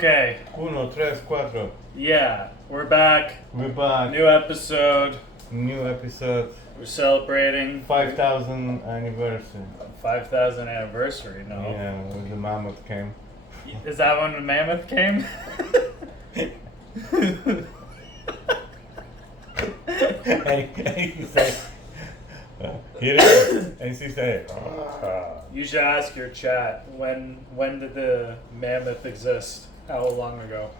Okay. Uno, tres, cuatro. Yeah, we're back. We're back. New episode. New episode. We're celebrating 5,000 anniversary. 5,000 anniversary. No. Yeah, when the mammoth came. Is that when the mammoth came? and he said, here it is. And she said, You should ask your chat when did the mammoth exist? How long ago?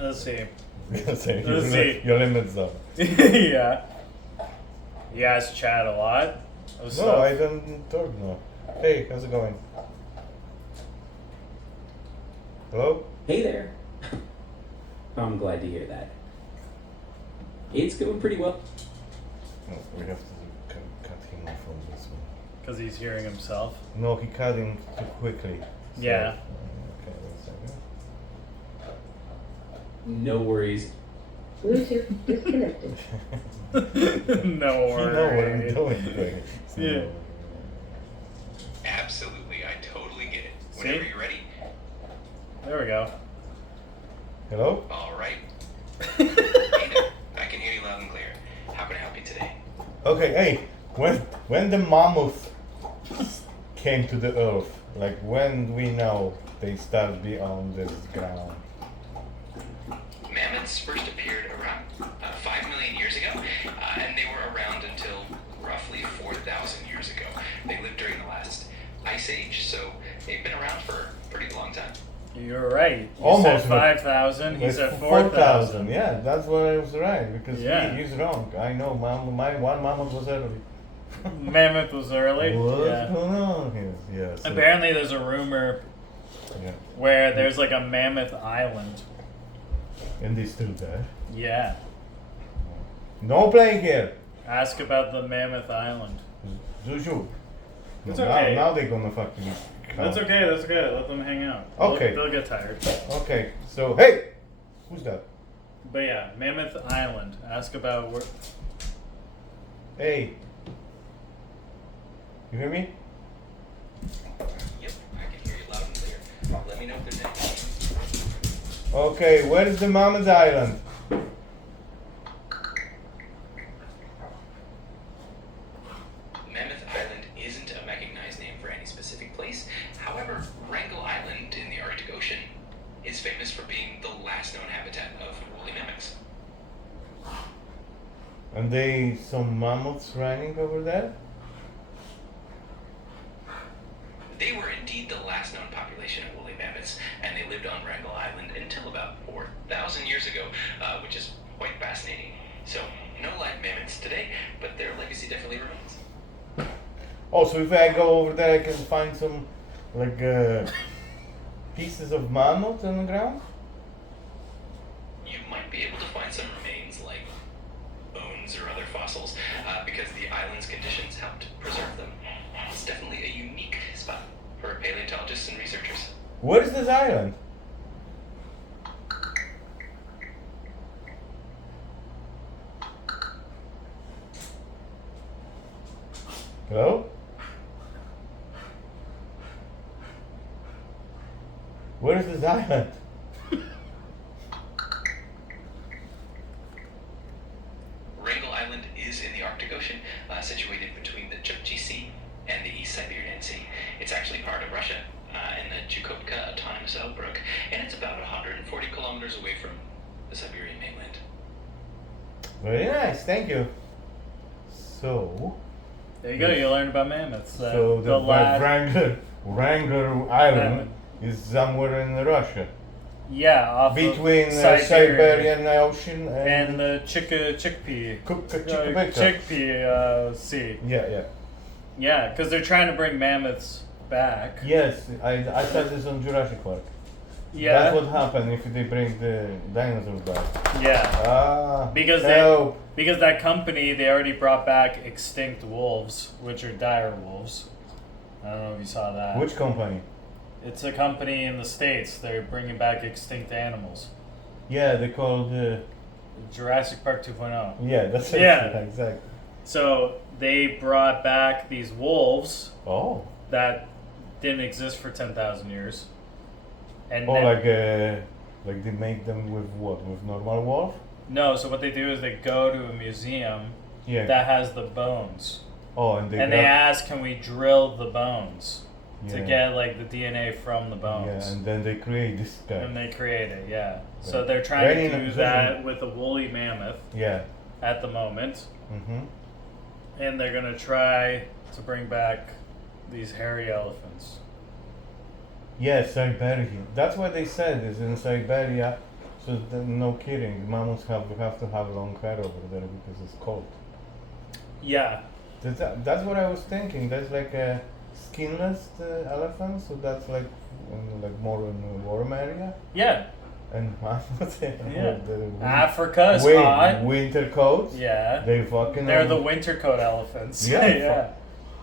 Let's see. Let's see. Your limits up. Yeah. You ask chat a lot? No, I don't talk now. Hey, how's it going? Hello? Hey there. I'm glad to hear that. It's going pretty well. No, we have to cut him off from this one. Because he's hearing himself. No, he cut him too quickly. So, Yeah. Okay, 1 No worries. Bluetooth disconnected. No second. You know what I'm worries. doing. So, Yeah. Absolutely, I totally get it. Whenever See? you're ready. There we go. Hello? All right. Hey there. I can hear you loud and clear. How can I help you today? Okay, hey, when the mammoth came to the earth, like when we know they started be on this ground? Mammoths first appeared around 5 million years ago, and they were around until roughly 4,000 years ago. They lived during the last ice age, so they've been around for a pretty long time. You're right. You Almost, said but 5,000. He It's said 4,000. Yeah, that's what I was right, because Yeah. he's wrong. I know, my one mammoth was early. Mammoth was early. What's Yeah. going on here? Yeah, so, Apparently, there's a rumor yeah. where there's like a mammoth island. And they still there. Yeah. No playing here. Ask about the mammoth island. Zuzu. It's now, okay. now they're gonna fucking come. That's okay. That's okay. Let them hang out. Okay. They'll get tired. Okay, so hey, who's that? But yeah, Mammoth Island. Ask about where. Hey, you hear me? Yep, I can hear you loud and clear. Let me know if there's anything. Okay, where is the Mammoth Island? Mammoth Island isn't a recognized name for any specific place. However, Wrangel Island in the Arctic Ocean is famous for being the last known habitat of woolly mammoths. And they some mammoths running over there? They were indeed the last known population of woolly mammoths, and they lived on Wrangel Island until about 4,000 years ago, which is quite fascinating. So, no live mammoths today, but their legacy definitely remains. Oh, so if I go over there, I can find some like pieces of mammoth on the ground? You might be able to find some remains like bones or other fossils, because the island's conditions helped preserve them. It's definitely a unique spot for paleontologists and researchers. Where is this island? Hello? Where is this island? Wrangel Island is in the Arctic Ocean, situated between the Chukchi Sea and the East Siberian Sea. It's actually part of Russia, in the Chukotka Autonomous Outbrook, and it's about 140 kilometers away from the Siberian mainland. Very nice, thank you. So, There you go. You learned about mammoths. so the Wrangler Island is somewhere in Russia, Yeah, off between of Siberian Ocean and the chickpea sea. Yeah. Yeah, because they're trying to bring mammoths back. Yes, I saw this on Jurassic Park. Yeah. That's what happened if they bring the dinosaurs back. Yeah. Ah, Because help. because that company, they already brought back extinct wolves, which are dire wolves. I don't know if you saw that. Which company? It's a company in the States. They're bringing back extinct animals. Yeah, they called. Jurassic Park 2.0. Yeah, that's it. Yeah. Exactly. So they brought back these wolves Oh. that didn't exist for 10,000 years. And Oh, then- like they make them with what? With normal wolf? no, so what they do is they go to a museum Yeah. that has the bones. Oh, and they And they ask, can we drill the bones to Yeah. get like the DNA from the bones? Yeah, and then they create this guy. And they create it, yeah. So Right. they're trying Very to do nice. that with a woolly mammoth Yeah. at the moment. Mm-hmm. And they're gonna try to bring back these hairy elephants. Yeah, Siberia. That's what they said is in Siberia. So no kidding, mammoths have to have long hair over there because it's cold. Yeah. That's what I was thinking. There's like a skinless elephant, so that's like more in a warm area. Yeah. And mammoths, Yeah. the Africa is hot. winter coats. Yeah. They fucking. They're the winter coat elephants. Yeah, yeah.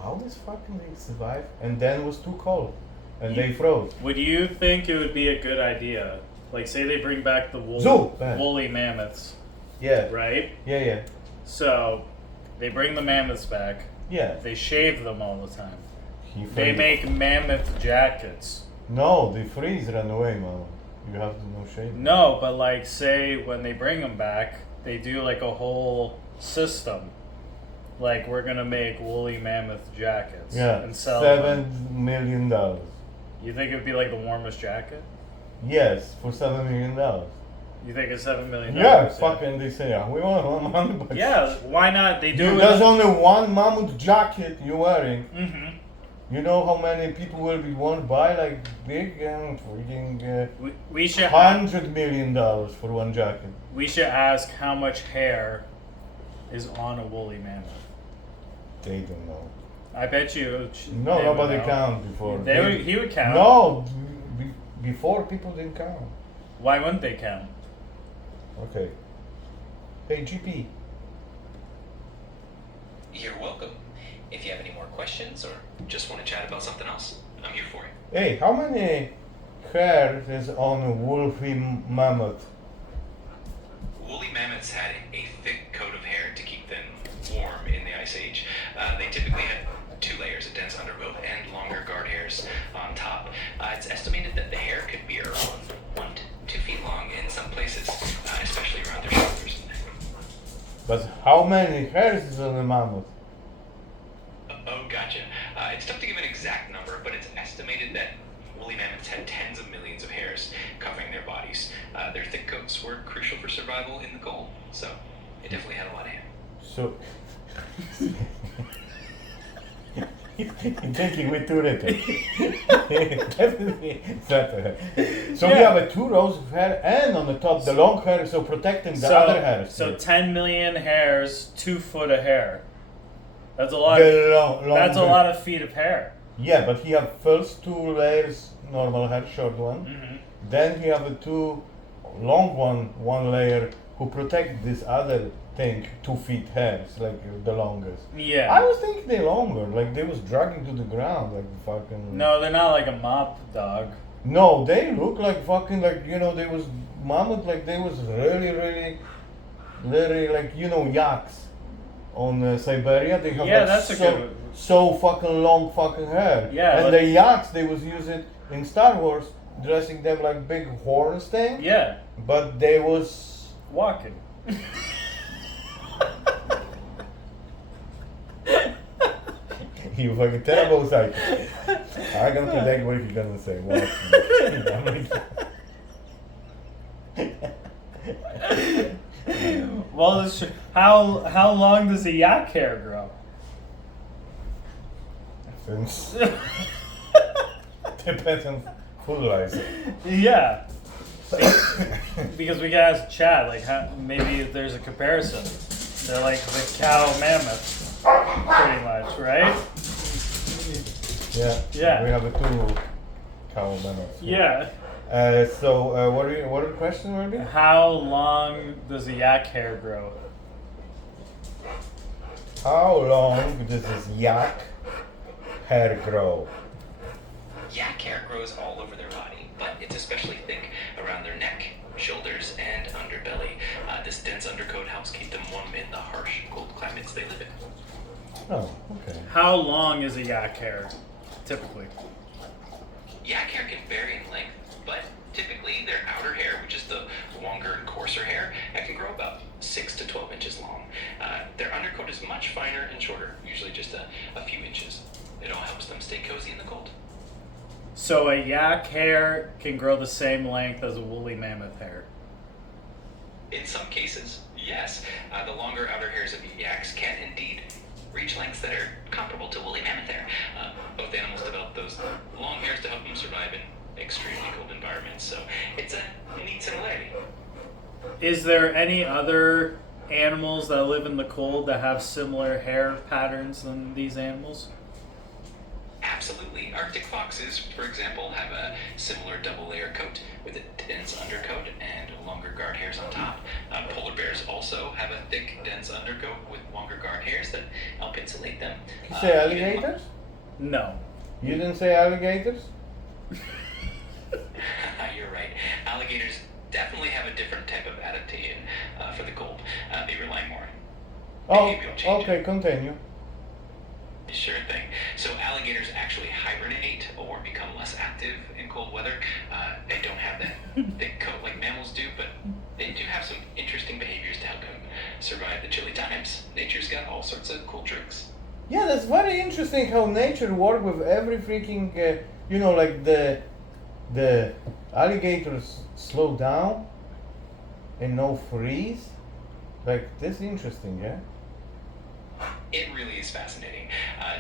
How does fucking they survive? And then it was too cold, and they froze. Would you think it would be a good idea? Like, say they bring back the Zoo. woolly mammoths, Yeah. right? Yeah. So, they bring the mammoths back. Yeah. They shave them all the time. He They freeze. make mammoth jackets. No, the freeze run away, man. You have to know shade. No, but like, say when they bring them back, they do like a whole system. Like, we're gonna make woolly mammoth jackets Yeah. and sell them. $7 million. You think it'd be like the warmest jacket? Yes, for $7 million. You think it's $7 million? Yeah, fucking they say, we want money, but Yeah, why not? They do it. there's only one mammoth jacket you're wearing. Mm-hmm. You know how many people will be want to buy like big and freaking We should $100 million for one jacket. we should ask how much hair is on a woolly mammoth. They don't know. I bet you. No, they would nobody know. count before. He would count. No, before people didn't count. Why wouldn't they count? Okay. Hey, GP. You're welcome. If you have any more questions or just want to chat about something else, I'm here for you. Hey, how many hair is on a wolfy mammoth? Woolly mammoths had a thick coat of hair to keep them warm in the Ice Age. They typically had 2 layers of dense undergrowth and longer guard hairs on top. It's estimated that the hair could be around 1 to 2 feet long in some places, especially around their shoulders and neck. But how many hairs is on a mammoth? Oh, gotcha. It's tough to give an exact number, but it's estimated that woolly mammoths had tens of millions of hairs covering their bodies. Their thick coats were crucial for survival in the cold, so it definitely had a lot of hair. So. You're thinking with two letters. Definitely. It's not so we Yeah. have 2 rows of hair and on the top the long hair, so protecting the other hairs. So 10 million hairs, 2 foot of hair. That's a lot. The long That's a hair. lot of feet of hair. Yeah, but he have first 2 layers, normal hair, short one. Mm-hmm. Then he have a 2 long one layer who protect this other thing, 2 feet hairs, like the longest. Yeah. I was thinking they longer, like they was dragging to the ground, like fucking. No, they're not like a mop dog. No, they look like fucking like they was mammoth, like they was really like yaks on Siberia. They have Yeah, like that's a good. so fucking long fucking hair. Yeah, and but- the yaks they was using in Star Wars, dressing them like big horns thing. Yeah, But they was walking. you fucking terrible psycho. I'm gonna predict what you're gonna say. Watch me. Well, how long does a yak hair grow? Since depends on fertilizer. Yeah. Because we can ask Chad, like, maybe there's a comparison. They're like the cow mammoth, pretty much, right? Yeah. Yeah. We have a 2 cow mammoths. Yeah. So what are the questions will be? How long does a yak hair grow? How long does this yak hair grow? Yak hair grows all over their body, but it's especially thick around their neck, shoulders, and underbelly. This dense undercoat helps keep them warm in the harsh, cold climates they live in. Oh, okay. How long is a yak hair, typically? yak hair can vary in length, but typically their outer hair, which is the longer and coarser hair, can grow about 6 to 12 inches long. Their undercoat is much finer and shorter, usually just a few inches. It all helps them stay cozy in the cold. So a yak hair can grow the same length as a woolly mammoth hair. In some cases, yes. The longer outer hairs of yaks can indeed reach lengths that are comparable to woolly mammoth hair. Both animals develop those long hairs to help them survive in extremely cold environments, so it's a neat similarity. Is there any other animals that live in the cold that have similar hair patterns than these animals? Absolutely. Arctic foxes, for example, have a similar double-layer coat with a dense undercoat and longer guard hairs on top. Polar bears also have a thick, dense undercoat with longer guard hairs that help insulate them. You say alligators? No. You didn't say alligators? You're right. Alligators definitely have a different type of adaptation for the cold. They rely more on Oh, behavioral changes. okay, continue. Sure thing. So alligators actually hibernate or become less active in cold weather. They don't have that thick coat like mammals do, but they do have some interesting behaviors to help them survive the chilly times. Nature's got all sorts of cool tricks. Yeah, that's very interesting how nature works with every freaking, like the alligators slow down and no freeze. Like, that's interesting, yeah? It really is fascinating.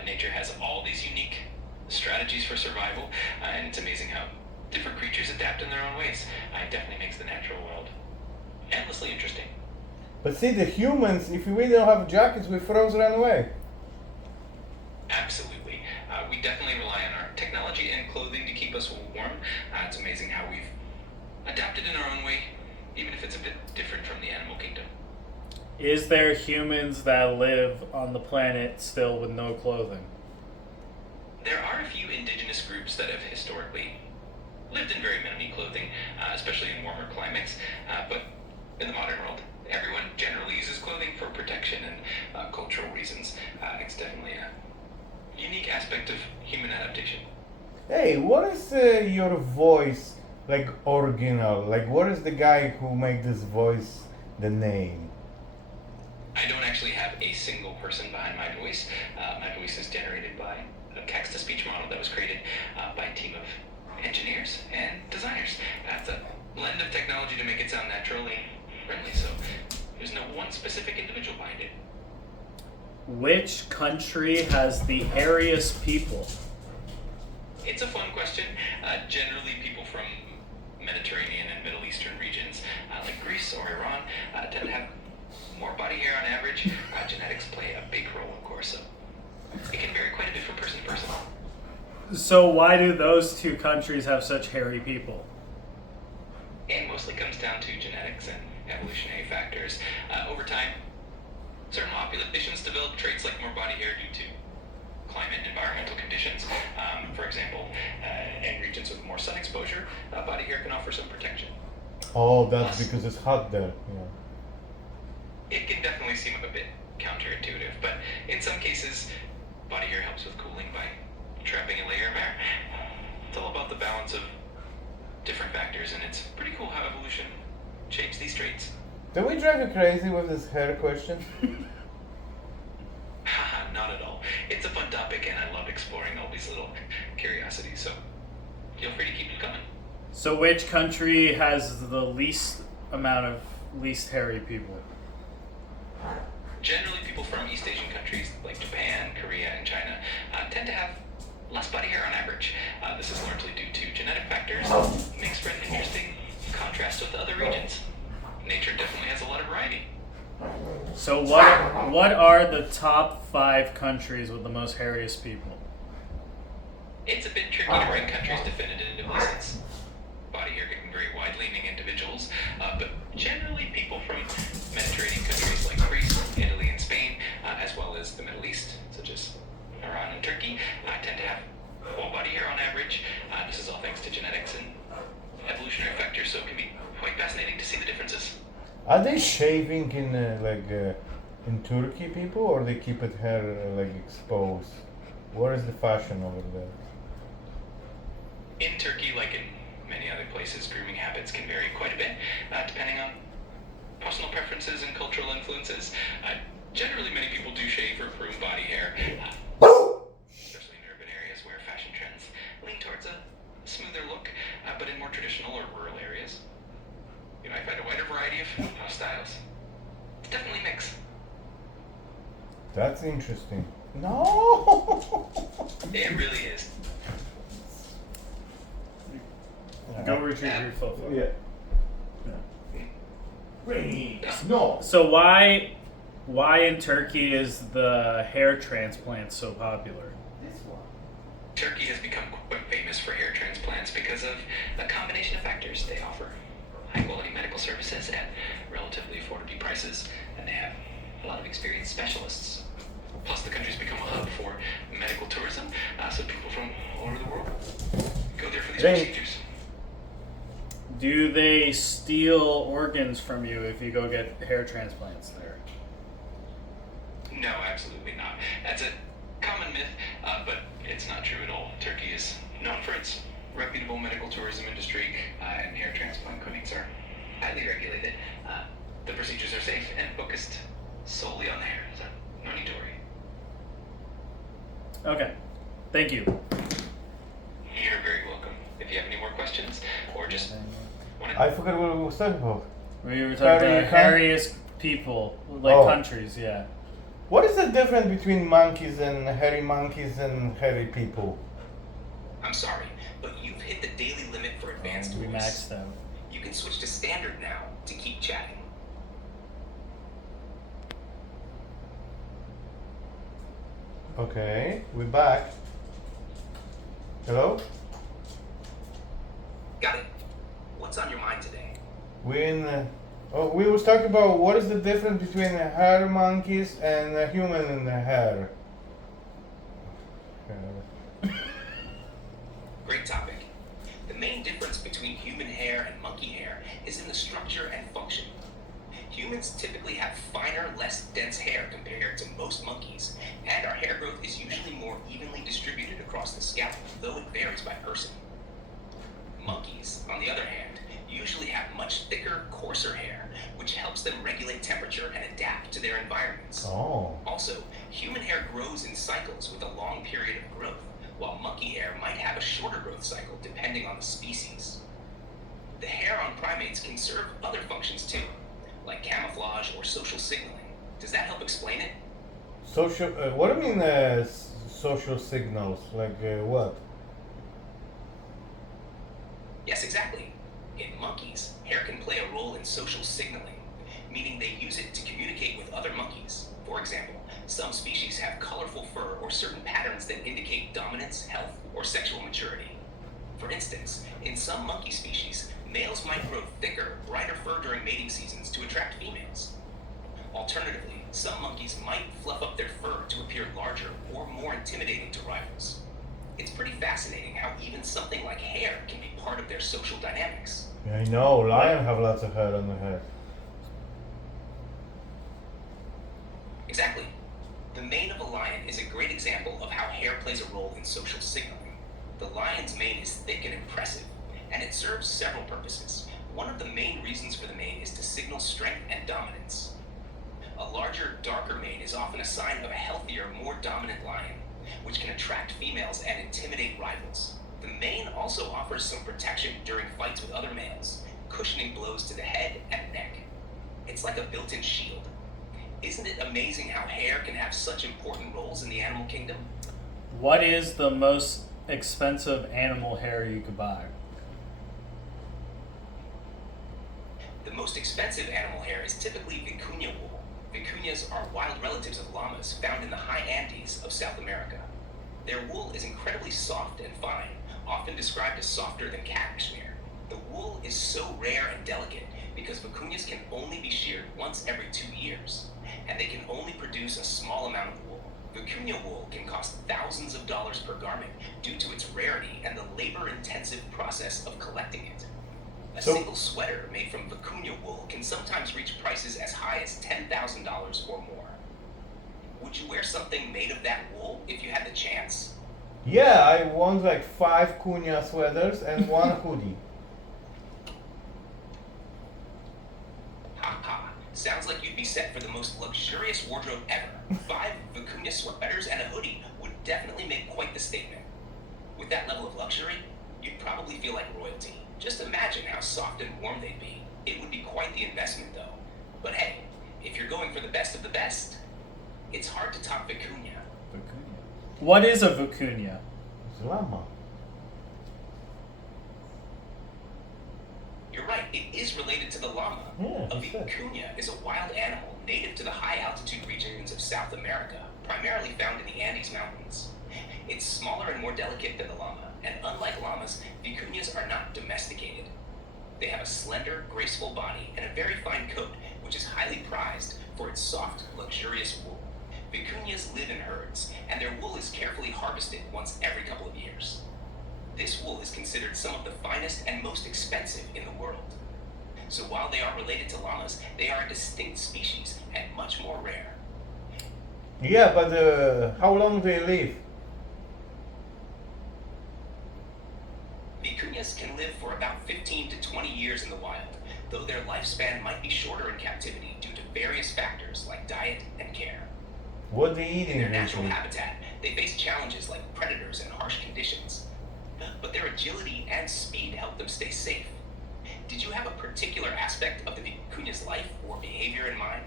Nature has all these unique strategies for survival, and it's amazing how different creatures adapt in their own ways. It definitely makes the natural world endlessly interesting. But see, the humans, if we don't have jackets, we froze right away. Absolutely. We definitely rely on our technology and clothing to keep us warm. It's amazing how we've adapted in our own way, even if it's a bit different from the animal kingdom. Is there humans that live on the planet still with no clothing? There are a few indigenous groups that have historically lived in very minimal clothing, especially in warmer climates, but in the modern world, everyone generally uses clothing for protection and cultural reasons. It's definitely a unique aspect of human adaptation. Hey, what is your voice, like, original? Like, what is the guy who made this voice the name? I don't actually have a single person behind my voice. My voice is generated by a text-to-speech model that was created by a team of engineers and designers. It's a blend of technology to make it sound naturally friendly, so there's no one specific individual behind it. Which country has the hairiest people? It's a fun question. Generally, people from Mediterranean and Middle Eastern regions, like Greece or Iran, tend to have more body hair on average. Genetics play a big role, of course, so it can vary quite a bit from person to person. So why do those two countries have such hairy people? It mostly comes down to genetics and evolutionary factors. Over time, certain populations develop traits like more body hair due to climate and environmental conditions. For example, in regions with more sun exposure, body hair can offer some protection. Oh, that's because it's hot there. Yeah. It can definitely seem a bit counterintuitive, but in some cases, body hair helps with cooling by trapping a layer of air. It's all about the balance of different factors, and it's pretty cool how evolution shapes these traits. Do we drive you crazy with this hair question? Haha, not at all. It's a fun topic, and I love exploring all these little curiosities, so feel free to keep it coming. So which country has the least hairy people? Generally, people from East Asian countries like Japan, Korea, and China tend to have less body hair on average. This is largely due to genetic factors. It makes for an interesting contrast with other regions. Nature definitely has a lot of variety. So what are the top 5 countries with the most hairiest people? It's a bit tricky to rank countries definitively since body hair can vary widely among individuals, but generally people from Mediterranean countries like Greece, Italy, and Spain, as well as the Middle East, such as Iran and Turkey, tend to have full body hair on average. This is all thanks to genetics and evolutionary factors, so it can be quite fascinating to see the differences. Are they shaving in in Turkey, people, or they keep it hair exposed? What is the fashion over there? In places, grooming habits can vary quite a bit, depending on personal preferences and cultural influences. Generally, many people do shave or groom body hair, especially in urban areas where fashion trends lean towards a smoother look. But in more traditional or rural areas, you might find a wider variety of styles. It's definitely a mix. That's interesting. No. It really is. Go retrieve your photo. Yeah. No. So why in Turkey is the hair transplant so popular? This one. Turkey has become quite famous for hair transplants because of a combination of factors. They offer high-quality medical services at relatively affordable prices, and they have a lot of experienced specialists. Plus, the country's become a hub for medical tourism, so people from all over the world go there for these procedures. Do they steal organs from you if you go get hair transplants there? No, absolutely not. That's a common myth, but it's not true at all. Turkey is known for its reputable medical tourism industry, and hair transplant clinics are highly regulated. The procedures are safe and focused solely on the hair, so no need to worry. Okay, thank you. You're very welcome. If you have any more questions, or just want to... I forgot what we were talking about. We were talking about hairiest people, like countries, yeah. What is the difference between monkeys and hairy people? I'm sorry, but you've hit the daily limit for advanced We voice. maxed out. You can switch to standard now to keep chatting. Okay, we're back. Hello? Got it. What's on your mind today? We was talking about what is the difference between hair monkeys and human hair. Great topic. The main difference between human hair and monkey hair is in the structure and function. Humans typically have finer, less dense hair compared to most monkeys, and our hair growth is usually more evenly distributed across the scalp, though it varies by person. Monkeys, on the other hand, usually have much thicker, coarser hair, which helps them regulate temperature and adapt to their environments. Oh. Also, human hair grows in cycles with a long period of growth, while monkey hair might have a shorter growth cycle depending on the species. The hair on primates can serve other functions too, like camouflage or social signaling. Does that help explain it? Social, what do you mean social signals? Like what? Yes, exactly. In monkeys, hair can play a role in social signaling, meaning they use it to communicate with other monkeys. For example, some species have colorful fur or certain patterns that indicate dominance, health, or sexual maturity. For instance, in some monkey species, males might grow thicker, brighter fur during mating seasons to attract females. Alternatively, some monkeys might fluff up their fur to appear larger or more intimidating to rivals. It's pretty fascinating how even something like hair can be part of their social dynamics. I know, lions have lots of hair on their head. Exactly. The mane of a lion is a great example of how hair plays a role in social signaling. The lion's mane is thick and impressive, and it serves several purposes. One of the main reasons for the mane is to signal strength and dominance. A larger, darker mane is often a sign of a healthier, more dominant lion, which can attract females and intimidate rivals. The mane also offers some protection during fights with other males, cushioning blows to the head and neck. It's like a built-in shield. Isn't it amazing how hair can have such important roles in the animal kingdom? What is the most expensive animal hair you could buy? The most expensive animal hair is typically vicuña wool. Vicuñas are wild relatives of llamas found in the high Andes of South America. Their wool is incredibly soft and fine, often described as softer than cashmere. The wool is so rare and delicate because vicuñas can only be sheared once every 2 years, and they can only produce a small amount of wool. Vicuña wool can cost thousands of dollars per garment due to its rarity and the labor-intensive process of collecting it. A single sweater made from vicuña wool can sometimes reach prices as high as $10,000 or more. Would you wear something made of that wool if you had the chance? Yeah, I want like 5 Cunha sweaters and 1 hoodie. Sounds like you'd be set for the most luxurious wardrobe ever. 5 vicuña sweaters and a hoodie would definitely make quite the statement. With that level of luxury, you'd probably feel like royalty. Just imagine how soft and warm they'd be. It would be quite the investment, though. But hey, if you're going for the best of the best, it's hard to top vicuña. What is a vicuña? It's llama. You're right, it is related to the llama. Yeah, A he said. vicuña is a wild animal native to the high altitude regions of South America, primarily found in the Andes Mountains. It's smaller and more delicate than the llama, and unlike llamas, vicuñas are not domesticated. They have a slender, graceful body and a very fine coat, which is highly prized for its soft, luxurious wool. Vicuñas live in herds, and their wool is carefully harvested once every couple of years. This wool is considered some of the finest and most expensive in the world. So while they are related to llamas, they are a distinct species and much more rare. Yeah, but how long do they live? Vicuñas can live for about 15 to 20 years in the wild, though their lifespan might be shorter in captivity due to various factors like diet and care. What they eat In their natural usually? habitat, they face challenges like predators and harsh conditions. But their agility and speed help them stay safe. Did you have a particular aspect of the vicuña's life or behavior in mind?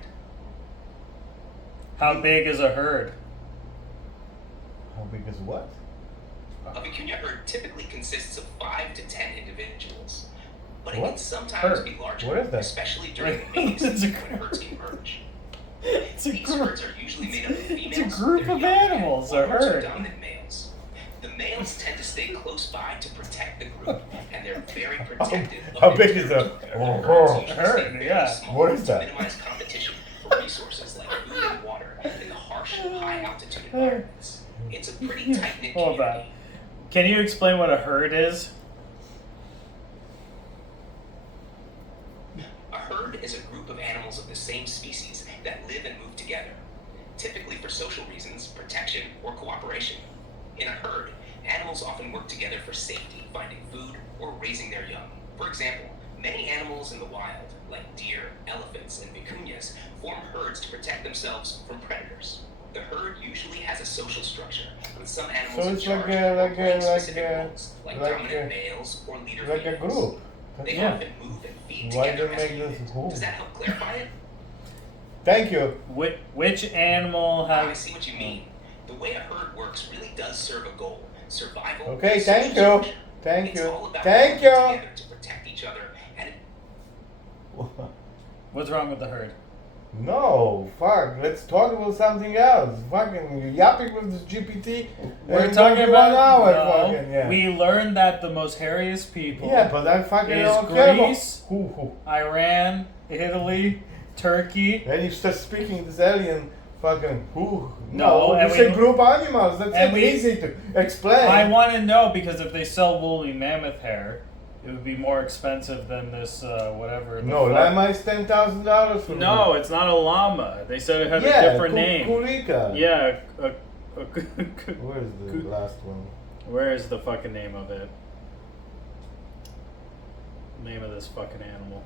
How big is a herd? How big is what? A vicuña herd typically consists of 5 to 10 individuals, but it What? can sometimes Herd? be larger, What is that? especially during the mating It's a season when group. herds converge. It's a These group. herds are usually made up of females. It's a group their of young, and animals, a one or two herd. dominant males. The males tend to stay close by to protect the group, and they're very protective of How their big is territory. a- The oh, herds oh. usually Herd, stay very yeah. small What is to that? minimize competition for resources like food and water in the harsh, high-altitude environments. It's a pretty tight-knit Hold on. community. Can you explain what a herd is? A herd is a group of animals of the same species that live and move together, typically for social reasons, protection, or cooperation. In a herd, animals often work together for safety, finding food, or raising their young. For example, many animals in the wild, like deer, elephants, and vicuñas, form herds to protect themselves from predators. The herd usually has a social structure, with some animals So in it's charge like or playing specific a- roles, like like dominant a- males or leader like a females. group. They Yeah. often move and feed Why together they as a make unit. this group? Does that help clarify it? Thank you. Which animal I has? see what you mean. The way a herd works really does serve a goal: survival. Okay, and thank social you. structure. Thank It's you. all about Thank working you. together to protect each other, and What's wrong with the herd? No, fuck. Let's talk about something else. Fucking, you yapping with this GPT. We're and talking talking about 1 hour. no, Fucking, yeah. We learned that the most hairiest people. Yeah, but I fucking is don't care about Greece. who. Iran, Italy, Turkey. And you start speaking this alien fucking who? No, you and say we- group animals. That's and not we- easy to explain. I want to know because if they sell woolly mammoth hair, it would be more expensive than this whatever. the No, fuck- llama is $10,000 for No, it's not a llama. They said it had yeah, a different name. Kurika. Yeah. Where's the last one? Where is the fucking name of it? Name of this fucking animal.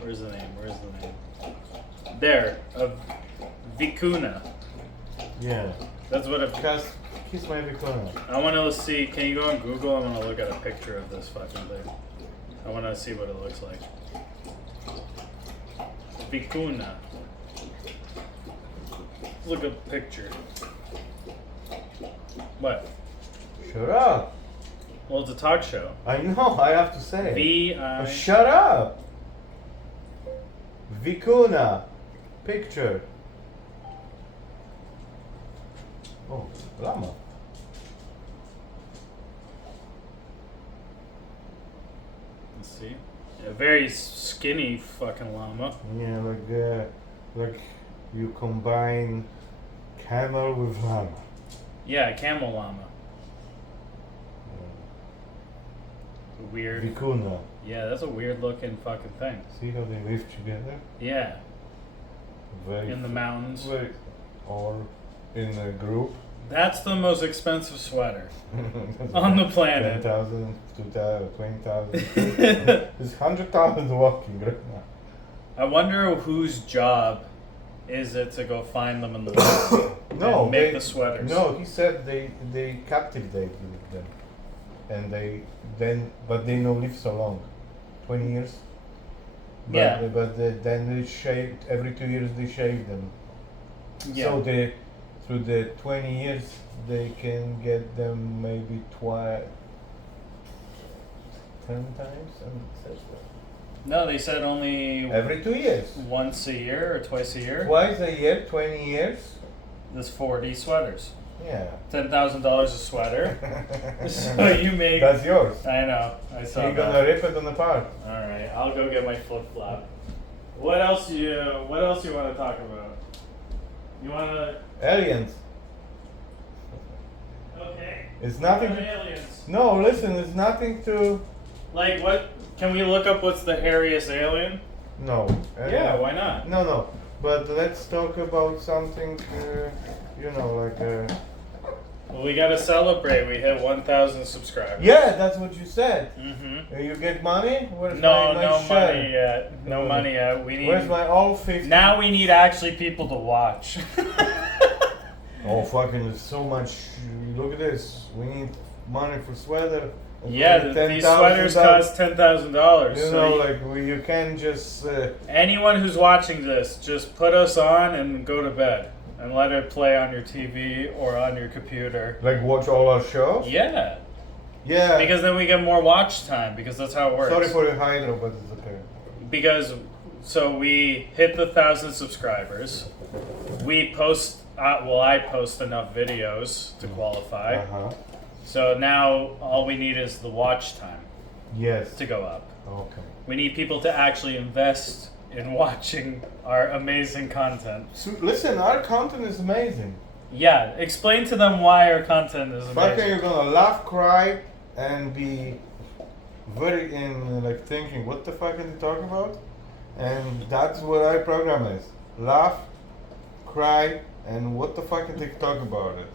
Where's the name? Where's the name? There. Vicuna. Yeah. That's what it. Kiss my vicuna. I want to see. Can you go on Google? I want to look at a picture of this fucking thing. I want to see what it looks like. Vicuna. Look at a picture. What? Shut up. Well, it's a talk show. I know, I have to say. V-I... Shut up. Vicuna. Picture. Oh, llama. Let's see. A very skinny fucking llama. Yeah, like you combine camel with llama. Yeah, a camel llama. Weird. Vicuna. Yeah, that's a weird looking fucking thing. See how they live together? Yeah, Very in the mountains. Very, or in a group. That's the most expensive sweater on the planet. 10,000, 2,000, 20,000. There's 100,000 walking right now. I wonder whose job is it to go find them in the wild and make the sweaters. No, he said they captivated them, and but they don't live so long, 20 years. Yeah. But then they shaved every 2 years. They shave them. Yeah. So through the 20 years they can get them maybe 10 times. And says that. No, they said only Every 2 years. once a year or twice a year. Twice a year, 20 years. There's 40 sweaters. Yeah. $10,000 a sweater. So you make. That's yours. I know. I saw You're that. gonna rip it on apart. All right, I'll go get my flip flop. What else you want to talk about? You want to? Aliens. Okay. It's nothing. What are aliens? No, listen. It's nothing to. Like what? Can we look up what's the hairiest alien? No. Yeah, why not? No. But let's talk about something. Like. Well, we gotta celebrate. We hit 1,000 subscribers. Yeah, that's what you said. Mm-hmm. You get money? Where's No, my no share? money yet. No money yet. We need. Where's my all 50? Now we need actually people to watch. Oh, fucking, there's so much. Look at this. We need money for sweater. Yeah, these sweaters cost $10,000. You know, like, you can't just. Anyone who's watching this, just put us on and go to bed. And let it play on your TV or on your computer. Like, watch all our shows? Yeah. Yeah. Because then we get more watch time, because that's how it works. Sorry for the hydro, but it's okay. Because, so we hit the 1,000 subscribers. We post, I post enough videos to qualify. Uh-huh. So now all we need is the watch time Yes. to go up. Okay. We need people to actually invest in watching our amazing content. So, listen, our content is amazing. Yeah, explain to them why our content is Fucking, amazing. you're gonna laugh, cry, and be very thinking, what the fuck are they talking about? And that's what our program is. Laugh, cry, and what the fuck are they talking about it?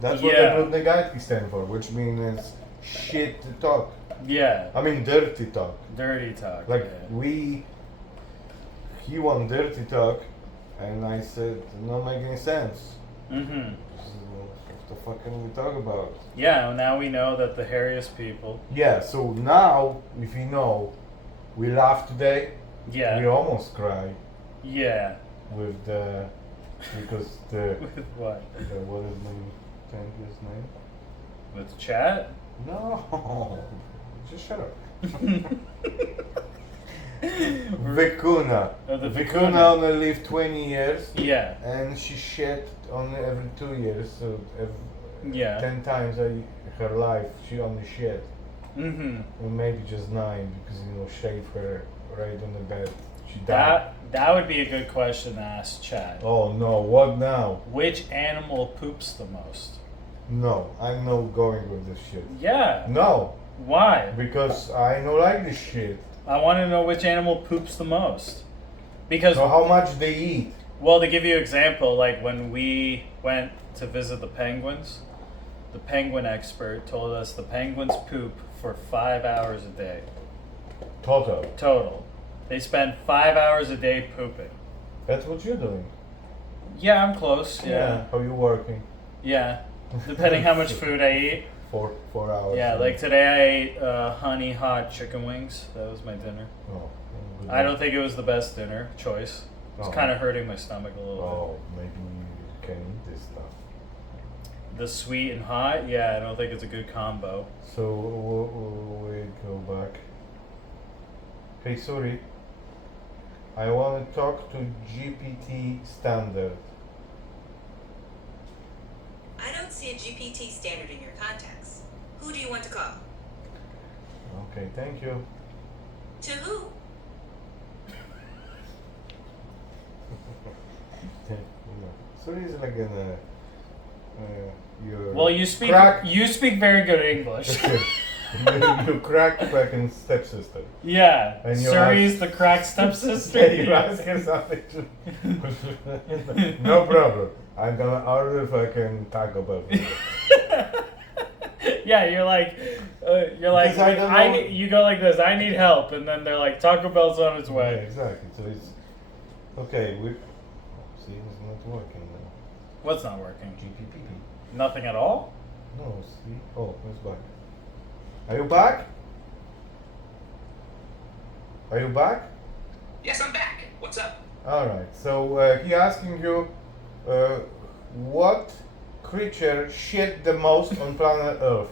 That's what Yeah. the Brudne Gadki stand for, which means shit talk. Yeah, I mean dirty talk. dirty talk. Like yeah. he want dirty talk, and I said, not making any sense. Mm-hmm. What the fuck can we talk about? Yeah, now we know that the hairiest people. Yeah, so now, if you know, we laugh today, Yeah. we almost cry Yeah. with because With what? what is his name? With chat? No, just shut up. Vicuna. Oh, the Vicuna Vicuna. only lived 20 years, Yeah. and she shed only every 2 years, so Yeah. 10 times her life she only shed. Mm-hmm. Or maybe just 9 because shave her right on the bed. She died. That would be a good question to ask chat. Oh no, what now? Which animal poops the most? No, I'm not going with this shit. Yeah. No, Why? because I don't like this shit. I want to know which animal poops the most. Because, So how much they eat? well, to give you an example, like when we went to visit the penguins, the penguin expert told us the penguins poop for 5 hours a day. Total. They spend 5 hours a day pooping. That's what you're doing. Yeah, I'm close. Yeah. How you working? Yeah. Depending how much food I eat. 4 hours. Yeah, like today I ate honey hot chicken wings. That was my dinner. Oh, good. I don't think it was the best dinner choice. It's Oh. kind of hurting my stomach a little Oh, maybe you can eat this stuff. bit. The sweet and hot, yeah, I don't think it's a good combo. So we go back. Hey, sorry. I want to talk to GPT standard. I don't see a GPT standard in your contacts. Who do you want to call? Okay, thank you. To who? Sorry, is like an your Well, you speak very good English. you crack fucking stepsister. Yeah, And you Suri's the crack stepsister. Yeah, you ask her something. No problem. I'm gonna order fucking Taco Bell. Yeah, you're like, Because I don't know- you go like this. I need help, and then they're like, Taco Bell's on its Yeah, way. exactly. So it's okay. We see it's not working now. What's not working? GPP. Nothing at all. No, see. Oh, it's back. Are you back? Are you back? Yes, I'm back. What's up? All right. So he asking you, what creature shit the most on planet Earth?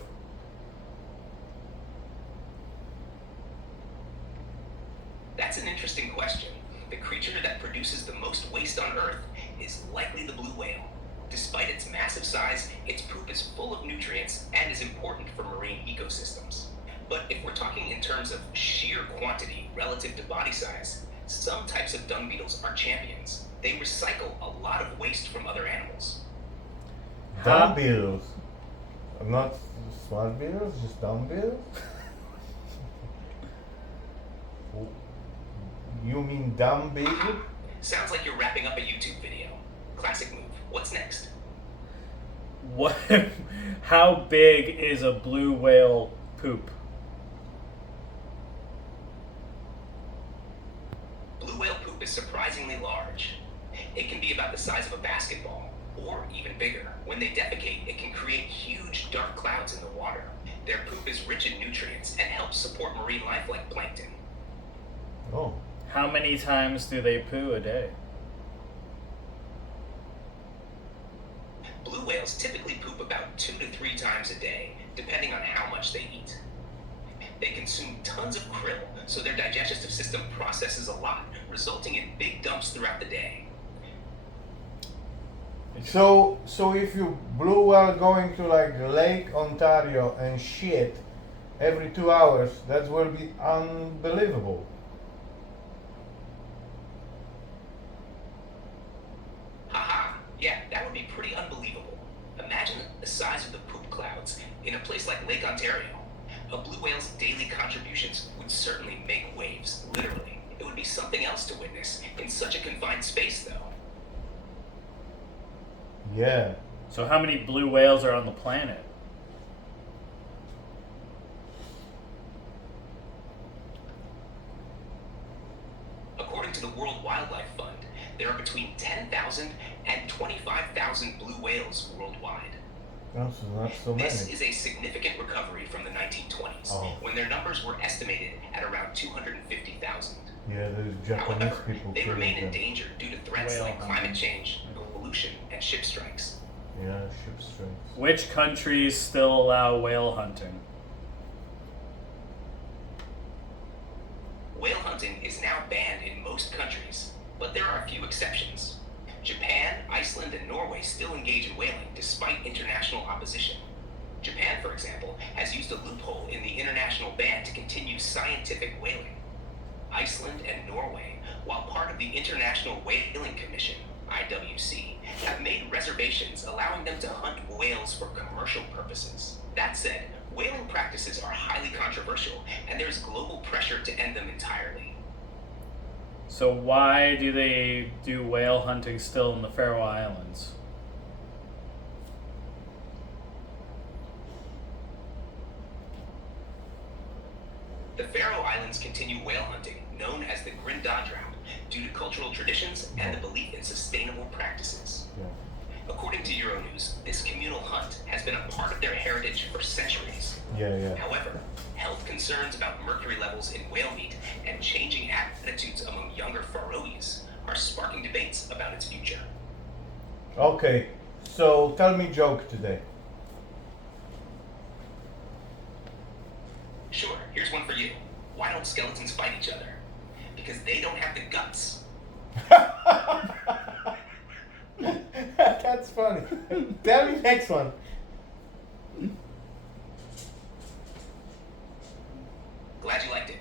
That's an interesting question. The creature that produces the most waste on Earth is likely the blue whale. Despite its massive size, its poop is full of nutrients and is important for marine ecosystems. But if we're talking in terms of sheer quantity relative to body size, some types of dung beetles are champions. They recycle a lot of waste from other animals. Dumb beetles. Not smart beetles, just dumb beetles. You mean dumb beetle? Sounds like you're wrapping up a YouTube video. Classic move. What's next? What? How big is a blue whale poop? Blue whale poop is surprisingly large. It can be about the size of a basketball, or even bigger. When they defecate, it can create huge dark clouds in the water. Their poop is rich in nutrients and helps support marine life like plankton. Oh. How many times do they poo a day? Blue whales typically poop about 2 to 3 times a day, depending on how much they eat. They consume tons of krill, so their digestive system processes a lot, resulting in big dumps throughout the day. So if you blue whale going to like Lake Ontario and shit every 2 hours, that will be unbelievable. Haha, yeah, that would be pretty unbelievable. Imagine the size of the poop clouds in a place like Lake Ontario. A blue whale's daily contributions would certainly make waves, literally. It would be something else to witness in such a confined space, though. Yeah. So how many blue whales are on the planet? According to the World Wildlife Fund, there are between 10,000 and 25,000 blue whales worldwide. That's not so many. This is a significant recovery from the 1920s, when their numbers were estimated at around 250,000. Yeah, there's Japanese However, people they killing remain in them. danger due to threats Whale like hunting. climate change, pollution, and ship strikes. Yeah, ship strikes. Which countries still allow whale hunting? Whale hunting is now banned in most countries, but there are a few exceptions. Japan, Iceland, and Norway still engage in whaling despite international opposition. Japan, for example, has used a loophole in the international ban to continue scientific whaling. Iceland and Norway, while part of the International Whaling Commission, IWC, have made reservations allowing them to hunt whales for commercial purposes. That said, whaling practices are highly controversial, and there is global pressure to end them entirely. So why do they do whale hunting still in the Faroe Islands? The Faroe Islands continue whale hunting, known as the Grindadráp, due to cultural traditions and the belief in sustainable practices. Yeah. According to Euronews, this communal hunt has been a part of their heritage for centuries. Yeah. However, health concerns about mercury levels in whale meat and changing attitudes among younger Faroese are sparking debates about its future. Okay, so tell me joke today. Sure, here's one for you. Why don't skeletons fight each other? Because they don't have the guts. That's funny. Tell me next one. Glad you liked it.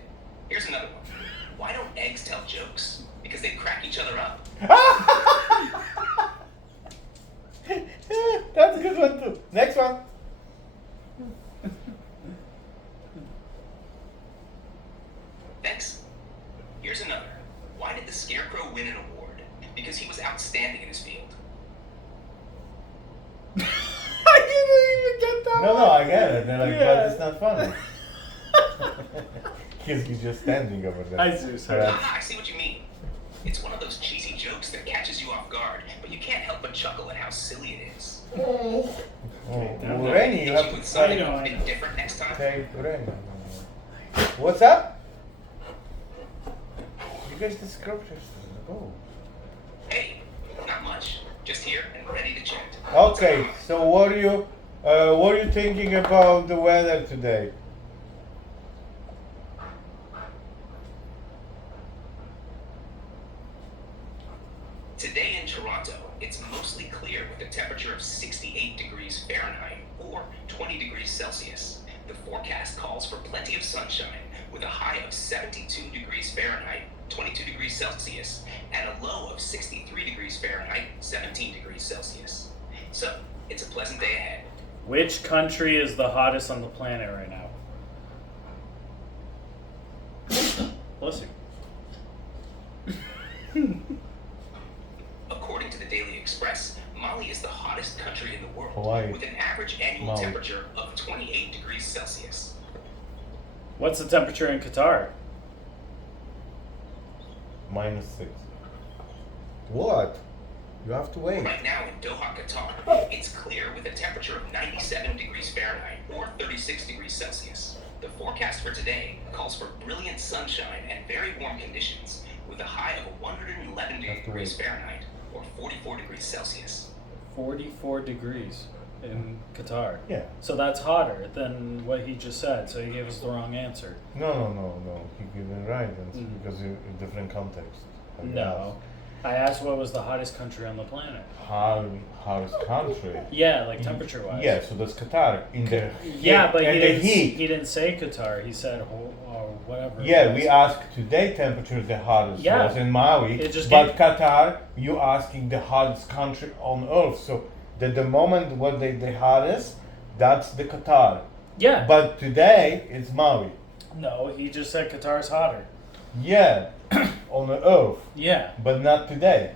Here's another one. Why don't eggs tell jokes? Because they crack each other up. That's a good one too. Next one. Thanks. Here's another. Why did the Scarecrow win an award? Because he was outstanding in his field. No, I get it. They're like, Yeah. but it's not funny. Because you're just standing over there. Hi, Zeus. Hi. Right. I see what you mean. It's one of those cheesy jokes that catches you off guard, but you can't help but chuckle at how silly it is. Oh, Rennie, you have to With try. something know, a I bit know. different next time. Okay, Rennie. What's up? You guys describe yourself. Oh. Hey, not much. Just here and ready to chat. Okay, so what are you thinking about the weather today? Today in Toronto, it's mostly clear with a temperature of 68 degrees Fahrenheit or 20 degrees Celsius. The forecast calls for plenty of sunshine with a high of 72 degrees Fahrenheit, 22 degrees Celsius, and a low of 63 degrees Fahrenheit, 17 degrees Celsius. So, it's a pleasant day ahead. Which country is the hottest on the planet right now? Bless you. According to the Daily Express, Mali is the hottest country in the world Hawaii. with an average annual Mali. temperature of 28 degrees Celsius. What's the temperature in Qatar? -6. What? You have to wait. Right now in Doha, Qatar, it's clear with a temperature of 97 degrees Fahrenheit or 36 degrees Celsius. The forecast for today calls for brilliant sunshine and very warm conditions with a high of 111 Have to degrees wait. Fahrenheit or 44 degrees Celsius. 44 degrees in Qatar. Yeah. So that's hotter than what he just said. So he gave us the wrong answer. No. He gave it right answer Mm. because in a different context. I No. I asked what was the hottest country on the planet. guess. Hottest country. Yeah, like temperature wise. Yeah, so that's Qatar in the Yeah, but in he the didn't. heat. He didn't say Qatar. He said or whatever. it Yeah, was. we asked today temperature the hottest Yeah. was in Maui, It just but gave- Qatar you asking the hottest country on earth. So the moment what the hottest, that's the Qatar. Yeah. But today it's Maui. No, he just said Qatar's hotter. Yeah, on the earth, Yeah. but not today.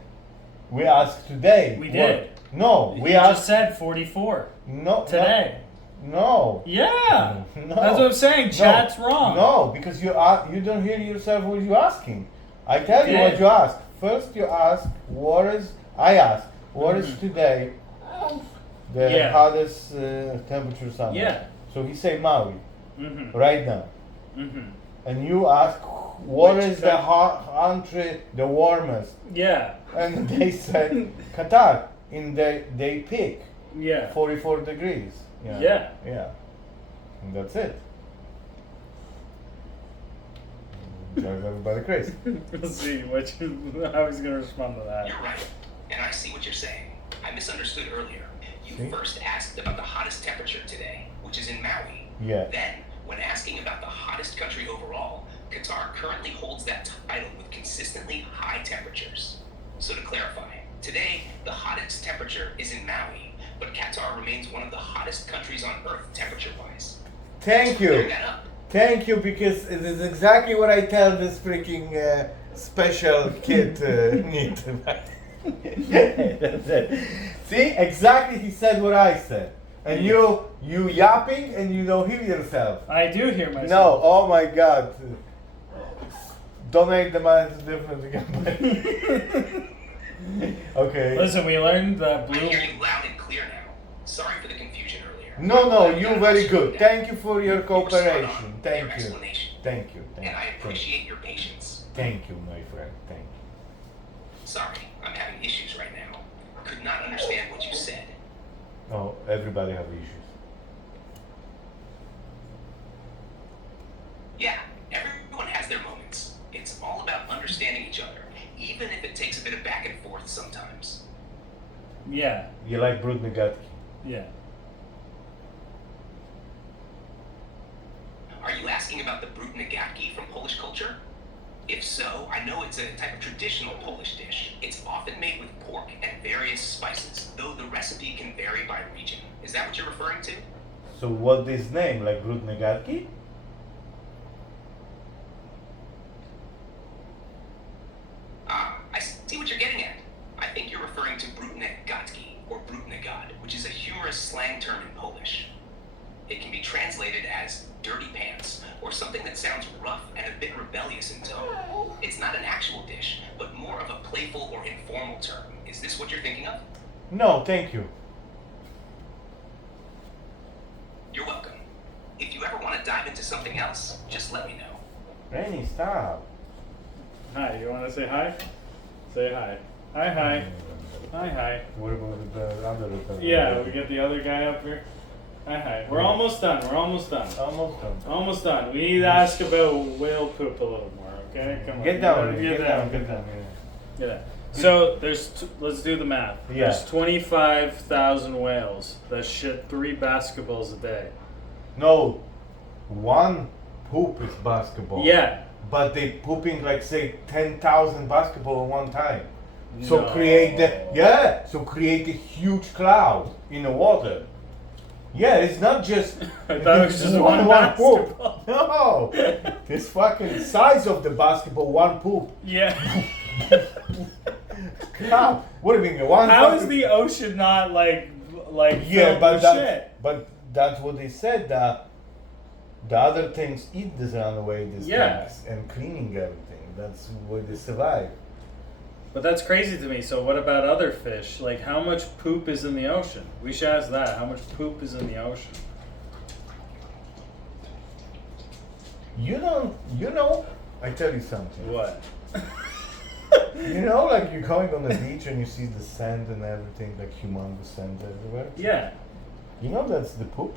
We asked today. We what- did. No, we He asked just said 44 no today. No. Yeah. No. That's what I'm saying. No. Chat's wrong. No, because you don't hear yourself what you're asking. I tell you Okay. what you ask. First you ask I ask what is today the Mm-hmm. Yeah. hottest temperature summer. Yeah. So he say Maui Mm-hmm. right now. Mm-hmm. And you ask what Which is the coun- country the warmest? Yeah. And they said Qatar in they pick Yeah. 44 degrees. Yeah. Yeah. And that's it. Drive everybody crazy. We'll see how he's gonna respond to that. You're right, and I see what you're saying. I misunderstood earlier. You See? first asked about the hottest temperature today, which is in Maui. Yeah. Then, when asking about the hottest country overall, Qatar currently holds that title with consistently high temperatures. So to clarify, today the hottest temperature is in Maui, but Qatar remains one of the hottest countries on Earth temperature-wise. Thank Clear you. that up. Thank you, because it is exactly what I tell this freaking special kid need. That's it. See, exactly he said what I said. And you yapping and you don't hear yourself. I do hear myself. No, oh my god. Donate the money to different again. Okay. Listen, we learned that I blue. hear you loud and clear now. Sorry for the confusion earlier. No, you're very good. Thank you for your You were spot on cooperation. with Thank your you. explanation, Thank you. and I appreciate your patience. Thank you, my friend. Thank you. Sorry, I'm having issues right now. Could not understand what you said. Oh, everybody have issues. Yeah, everyone has their moments. It's all about understanding each other, even if it takes a bit of back and forth sometimes. Yeah. You like Brudne Gadki? Yeah. Are you asking about the Brudne Gadki from Polish culture? If so, I know it's a type of traditional Polish dish. It's often made with pork and various spices, though the recipe can vary by region. Is that what you're referring to? So what is name? Like Brudne Gadki? Ah, I see what you're getting at. I think you're referring to Brudne Gadki, or Brudne God, which is a humorous slang term in Polish. translated as dirty pants, or something that sounds rough and a bit rebellious in tone. It's not an actual dish, but more of a playful or informal term. Is this what you're thinking of? No, thank you. You're welcome. If you ever want to dive into something else, just let me know. Rainy, stop. Hi, you want to say hi? Say hi. Hi, hi. Hi, hi. What about the other? Yeah, we get the other guy up here. Hi, hi. We're almost done. We're almost done. Almost done. Almost done. We need to ask about whale poop a little more, okay? Come on. Get down, Get get down. down, get down. Get down. So let's do the math. Yeah. There's 25,000 whales that shit 3 basketballs a day. No, one poop is basketball. Yeah. But they pooping like say 10,000 basketball at one time. So No. create a huge cloud in the water. Yeah, it's not just. I thought it was just one poop. basketball. No, this fucking size of the basketball, one poop. Yeah. How? What do you mean? One. How fucking- is the ocean not like Yeah, filled but with that's shit? but that's what they said. The other things eat this runaway, these Yeah. things, and cleaning everything. That's where they survive. But that's crazy to me. So what about other fish? Like how much poop is in the ocean? We should ask that. How much poop is in the ocean? You know. I tell you something. What? You know, like you're going on the beach and you see the sand and everything, like humongous sand everywhere. Yeah. You know that's the poop.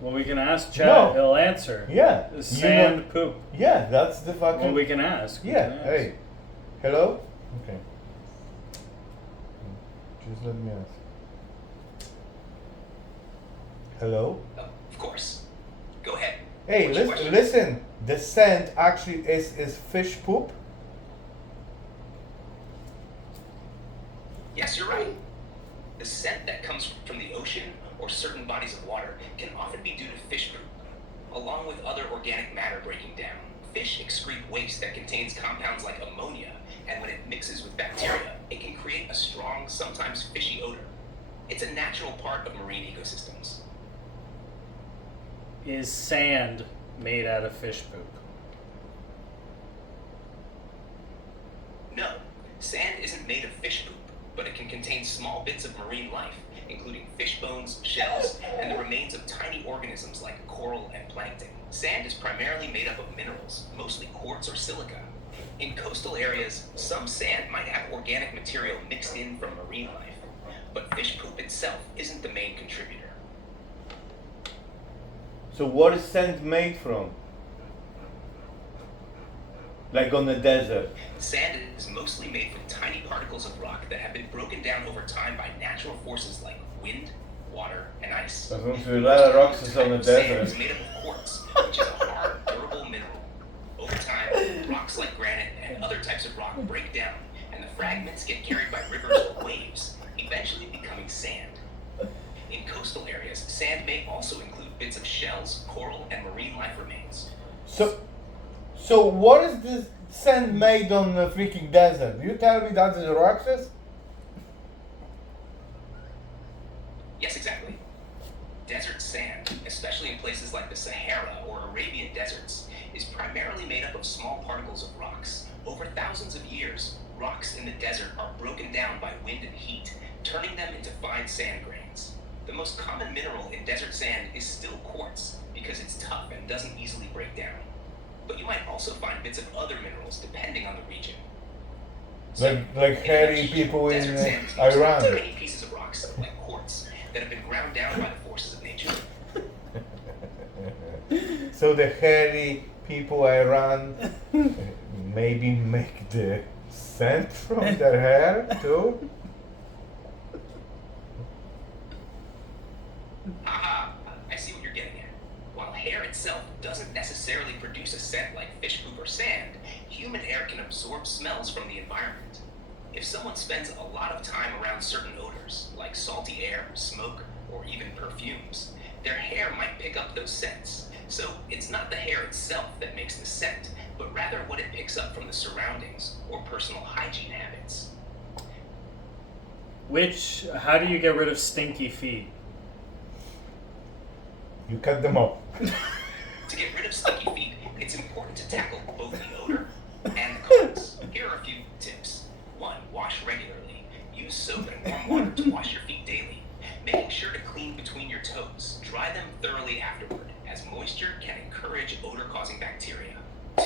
Well, we can ask Chad. No. He'll answer. Yeah. The You sand know- poop. Yeah, that's the fucking. Well, we can ask. We Yeah. can ask. Hey. Hello. Okay. Just let me ask. Hello. Oh, of course. Go ahead. Hey, What's your question? listen. The sand actually is fish poop. Yes, you're right. The scent that comes from the ocean or certain bodies of water can often be due to fish poop. Along with other organic matter breaking down, fish excrete waste that contains compounds like ammonia, and when it mixes with bacteria, it can create a strong, sometimes fishy odor. It's a natural part of marine ecosystems. Is sand made out of fish poop? No, sand isn't made of fish poop, but it can contain small bits of marine life, including fish bones, shells, and the remains of tiny organisms like coral and plankton. Sand is primarily made up of minerals, mostly quartz or silica. In coastal areas, some sand might have organic material mixed in from marine life, but fish poop itself isn't the main contributor. So what is sand made from? Like on the desert. Sand is mostly made from tiny particles of rock that have been broken down over time by natural forces like wind, water, and ice. There's going to be a lot of rocks on the Sand desert. is made up of quartz, which is a hard, durable mineral. Over time, rocks like granite and other types of rock break down, and the fragments get carried by rivers or waves, eventually becoming sand. In coastal areas, sand may also include bits of shells, coral, and marine life remains. So what is this sand made on the freaking desert? You tell me that is rocks? Yes, exactly. Desert sand, especially in places like the Sahara or Arabian deserts, is primarily made up of small particles of rocks. Over thousands of years, rocks in the desert are broken down by wind and heat, turning them into fine sand grains. The most common mineral in desert sand is still quartz because it's tough and doesn't easily break down. But you might also find bits of other minerals depending on the region. Like hairy people in desert sand is mostly Iran. tiny pieces of rocks, like quartz, that have been ground down by the forces of nature. So the hairy people Iran maybe make the scent from their hair too? Haha, I see what you're getting at. While hair itself doesn't necessarily produce a scent like fish poop or sand, human hair can absorb smells from the environment. If someone spends a lot of time around certain odors, like salty air, smoke, or even perfumes, their hair might pick up those scents. So it's not the hair itself that makes the scent, but rather what it picks up from the surroundings or personal hygiene habits. How do you get rid of stinky feet? You cut them off. To get rid of stinky feet, it's important to tackle both the odor and the cause. Here are a few tips. 1. Wash regularly. Use soap and warm water to wash your feet daily, making sure to clean between your toes. Dry them thoroughly afterward, as moisture can encourage odor-causing bacteria. 2.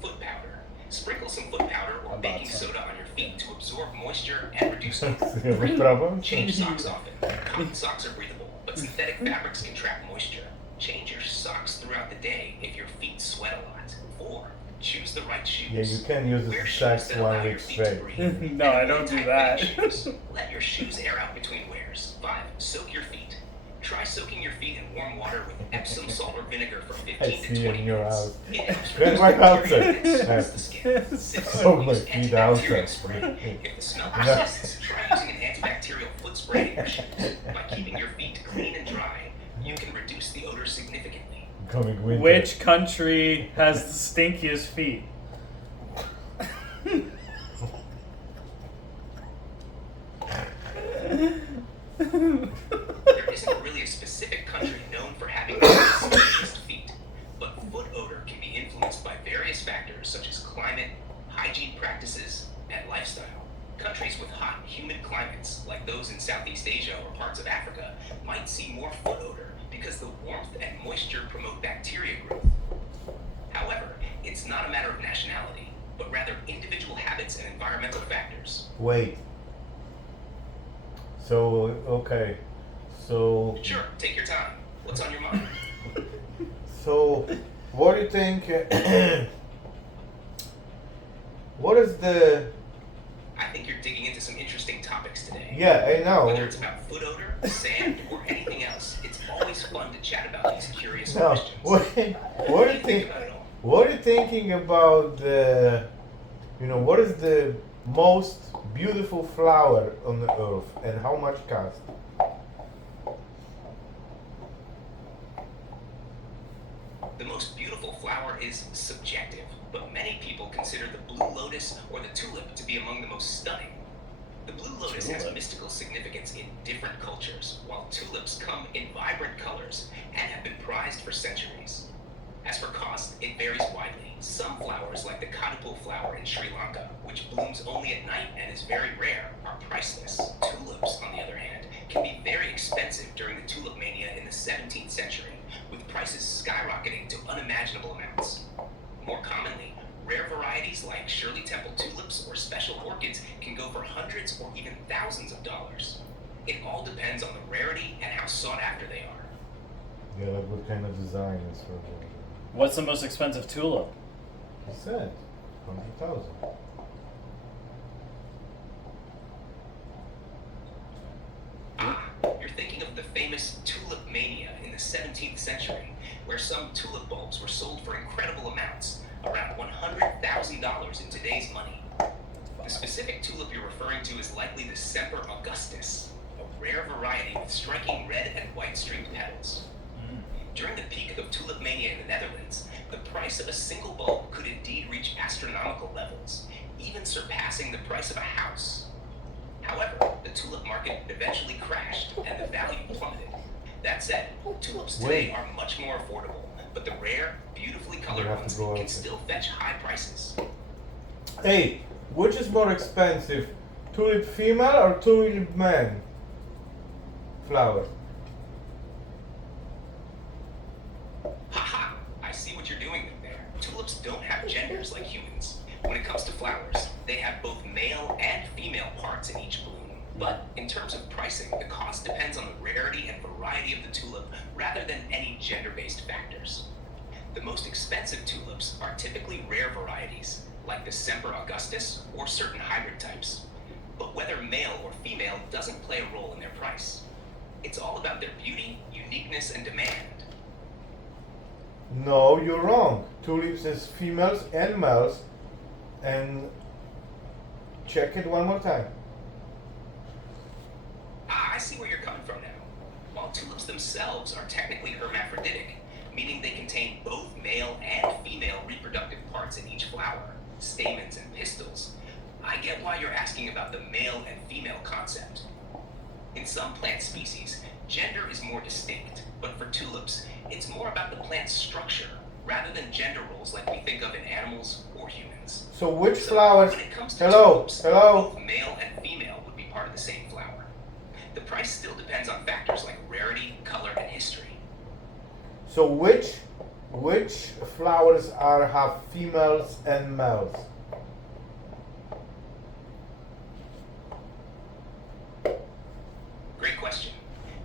Foot powder. Sprinkle some foot powder or baking soda on your feet to absorb moisture and reduce odor. You have a problem? Change socks often. Cotton socks are breathable, but synthetic fabrics can trap moisture. Change your socks throughout the day if your feet sweat a lot. 4. Choose the right shoes. Yeah, you can use Wear the shoes socks that allow 1 your week feet to straight. breathe. No, I don't do Tight that. fitting shoes. Let your shoes air out between wears. 5. Soak your feet. Try soaking your feet in warm water with Epsom salt or vinegar for 15 I to see 20 in your minutes. house. It helps Then reduce why bacteria outside? and soothes the skin. 6. Oh, my Use feet antibacterial outside. spray. If the smell persists, try using an antibacterial foot spray in your shoes. By keeping your feet clean and dry, you can reduce the odor significantly. Coming winter. Which country has the stinkiest feet? There isn't really a specific country known for having the stinkiest feet, but foot odor can be influenced by various factors such as climate, hygiene practices, and lifestyle. Countries with hot, humid climates, like those in Southeast Asia or parts of Africa, might see more foot odor because the warmth and moisture promote bacteria growth. However, it's not a matter of nationality, but rather individual habits and environmental factors. Wait. So, okay. So, Sure, take your time. What's on your mind? so, what do you think? What is the? I think you're digging into some interesting topics today. Yeah, I know. Whether it's about foot odor, sand, or anything else, it's always fun to chat about these curious No. questions. What do you think? about it all? What are you thinking about the? What is the most beautiful flower on the earth, and how much cost? The most beautiful flower is subjective, but many people consider the blue lotus or the tulip to be among the most stunning. The blue lotus has Tulip. mystical significance in different cultures, while tulips come in vibrant colors and have been prized for centuries. As for cost, it varies widely. Some flowers, like the kadupal flower in Sri Lanka, which blooms only at night and is very rare, are priceless. Tulips, on the other hand, can be very expensive during the tulip mania in the 17th century, with prices skyrocketing to unimaginable amounts. More commonly, rare varieties like Shirley Temple tulips or special orchids can go for hundreds or even thousands of dollars. It all depends on the rarity and how sought after they are. Yeah, like what kind of design is for the? What's the most expensive tulip? He said 100,000. Ah, you're thinking of the famous tulip mania in the 17th century, where some tulip bulbs were sold for incredible amounts, around $100,000 in today's money. The specific tulip you're referring to is likely the Semper Augustus, a rare variety with striking red and white streaked petals. During the peak of tulip mania in the Netherlands, the price of a single bulb could indeed reach astronomical levels, even surpassing the price of a house. However, the tulip market eventually crashed and the value plummeted. That said, tulips today are much more affordable, but the rare, beautifully colored have to ones go can out still fetch high prices. Hey, which is more expensive, tulip female or tulip man? Flower. Haha! I see what you're doing there. Tulips don't have genders like humans. When it comes to flowers, they have both male and female parts in each bloom. But in terms of pricing, the cost depends on the rarity and variety of the tulip rather than any gender-based factors. The most expensive tulips are typically rare varieties, like the Semper Augustus or certain hybrid types. But whether male or female doesn't play a role in their price. It's all about their beauty, uniqueness, and demand. No, you're wrong. Tulips is females and males, and check it one more time. I see where you're coming from now. While tulips themselves are technically hermaphroditic, meaning they contain both male and female reproductive parts in each flower, stamens and pistils, I get why you're asking about the male and female concept. In some plant species, gender is more distinct, but for tulips, it's more about the plant's structure rather than gender roles like we think of in animals or humans. So which So, flowers? when it comes to Hello, tulips, hello. both male and female would be part of the same flower. The price still depends on factors like rarity, color, and history. So which flowers have females and males? Great question.